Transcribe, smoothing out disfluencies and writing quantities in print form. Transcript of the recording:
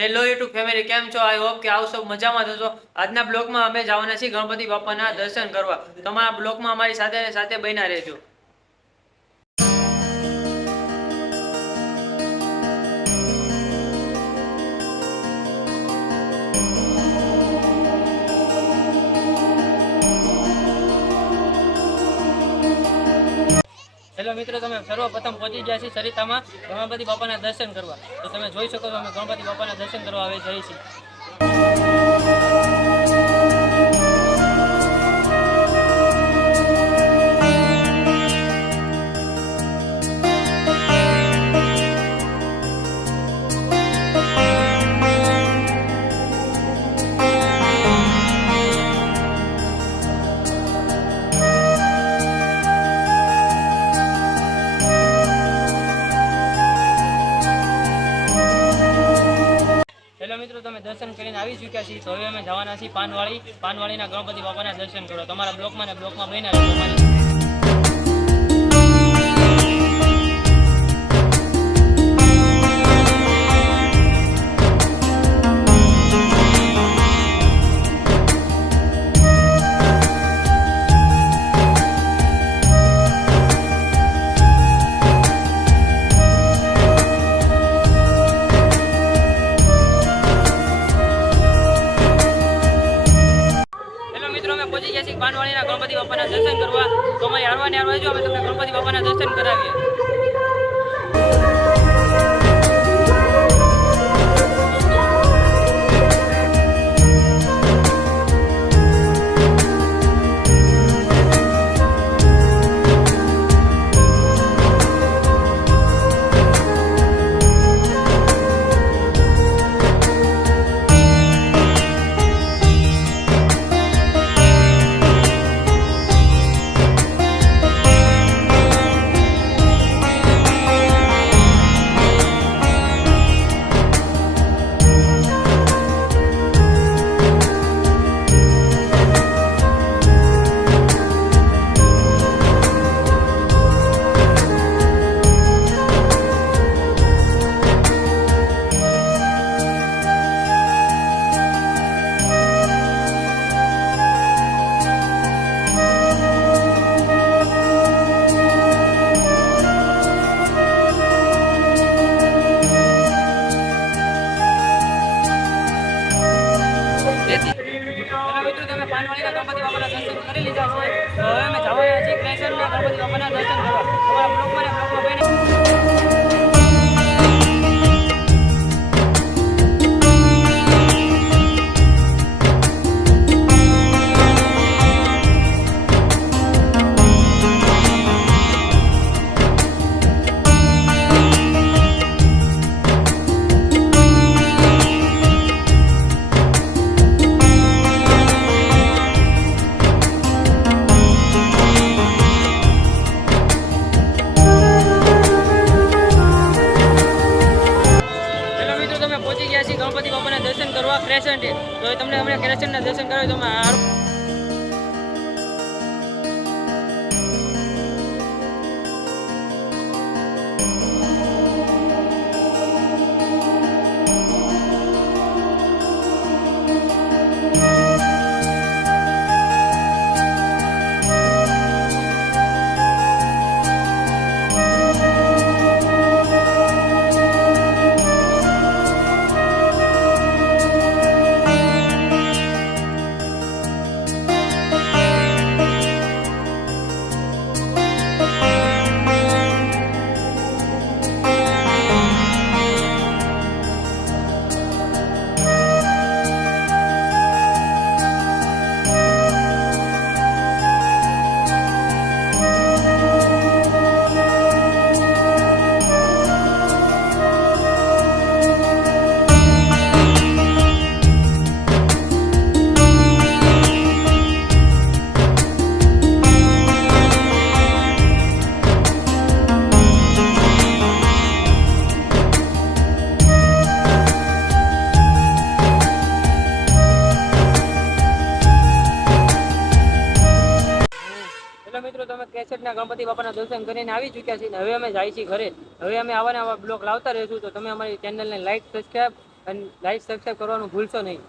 Hello YouTube family, કેમ છો? I hope કે આવ સૌ મજામાં થશો। આજના બ્લોગમાં અમે જવાના છીએ ગણપતિ બાપાના દર્શન કરવા। તમારા બ્લોગમાં અમારી સાથે બન્યા રહેજો। હેલો મિત્રો, તમે સર્વપ્રથમ પહોંચી ગયા છીએ સરિતામાં ગણપતિ બાપાના દર્શન કરવા। તો તમે જોઈ શકો છો અમે ગણપતિ બાપાના દર્શન કરવા આવે જઈએ છીએ। મિત્રો, તમે દર્શન કરીને આવી ચૂક્યા છીએ। તો હવે અમે જવાના છીએ પાનવાળીના ગણપતિ બાપાના દર્શન કરવા। તમારા બ્લોકમાં બન્યા રહેજો। પાનવાળીના ગણપતિ બાપાના દર્શન કરવા। તો અમારી હારવાની આવજો, અમે તમને ગણપતિ બાપાના દર્શન કરાવીએ। પાનવાળીના ગણપતિ બાપાના દર્શન કરી લીધા છે। તો હવે અમે જવાના છીએ ક્રેશનના ગણપતિ બાપાના દર્શન કરવા। તમારા બ્લોગમાં ગણપતિ બાપાના દર્શન કરવા ક્રેશન છે। તો તમને હમણાં ક્રેશનના દર્શન કરાવી તમે મિત્રો, તમે કેસેટના ગણપતિ બાપાના દર્શન કરીને આવી ચૂક્યા છીએ। હવે અમે જાય છીએ ઘરે। હવે અમે આવા બ્લોગ લાવતા રહીશું। તો તમે અમારી ચેનલને લાઈક, સબસ્ક્રાઈબ અને લાઈક સબસ્ક્રાઈબ કરવાનું ભૂલશો નહીં.